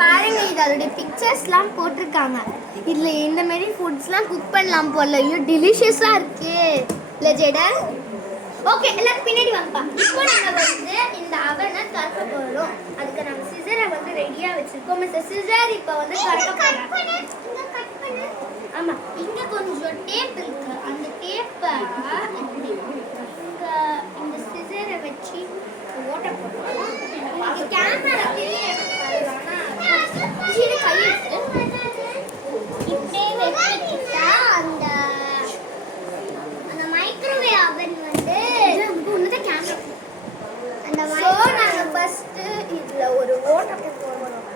பாருங்க இது அதோட பிக்சர்ஸ்லாம் போட்டிருக்காங்க. இதுல இந்த மாதிரி ஃபுட்ஸ்லாம் குக் பண்ணலாம் போல. ஐயோ டெலிஷியஸா இருக்கு. இல்ல ஜெடர்? ஓகே எல்லாரும் பின்னாடி வாங்கப்பா. இப்போ நாங்க வந்து இந்த அவனை திறக்க போறோம். அதுக்கு நாங்க சிசரை வந்து ரெடியா வச்சிருக்கோம். மிஸ்டர் சிசர் இப்போ வந்து திறக்க போறோம். ஆமா இங்க கொஞ்சம் டேப் இருக்கு. அந்த டேப்பை இந்த சிசரை வச்சு ஓட்ட போடுறோம். கேமரா அந்த மைக்ரோவேவ் அவன் வந்து நாங்க ஃபர்ஸ்ட் இதுல ஒரு ஓட்டை போடுறோம்.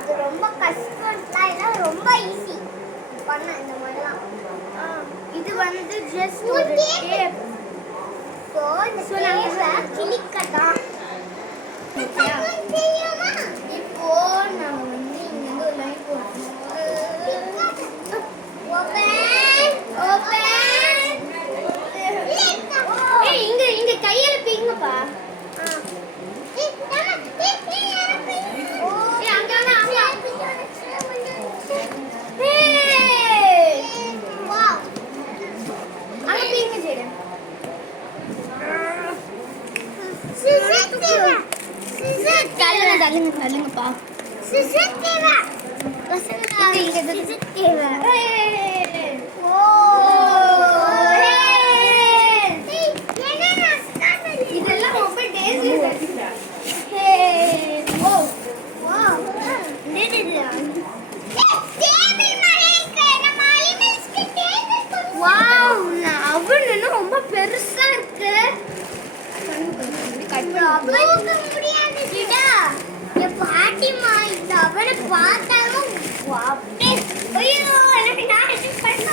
இது ரொம்ப கஷ்டம்லாம் இல்ல, ரொம்ப ஈஸி பண்ண இந்த மாதிரிலாம். இது வந்து ஜஸ்ட் ஒரு டேப். சோ நாங்க கிளிக்கதான் இப்போ நாம வந்து இங்க ஒரு லைன் போடுறோம். இங்க கையில பீங்கப்பா. தள்ளுங்கப்பா. இதெல்லாம் ரொம்ப டேஸ்டியா. அவன் ரொம்ப பெருசா இருக்கு. பாட்டிமா இந்த அவனை பார்த்தாலும் அப்படியே ஐயோ எனக்கு நான் பண்ண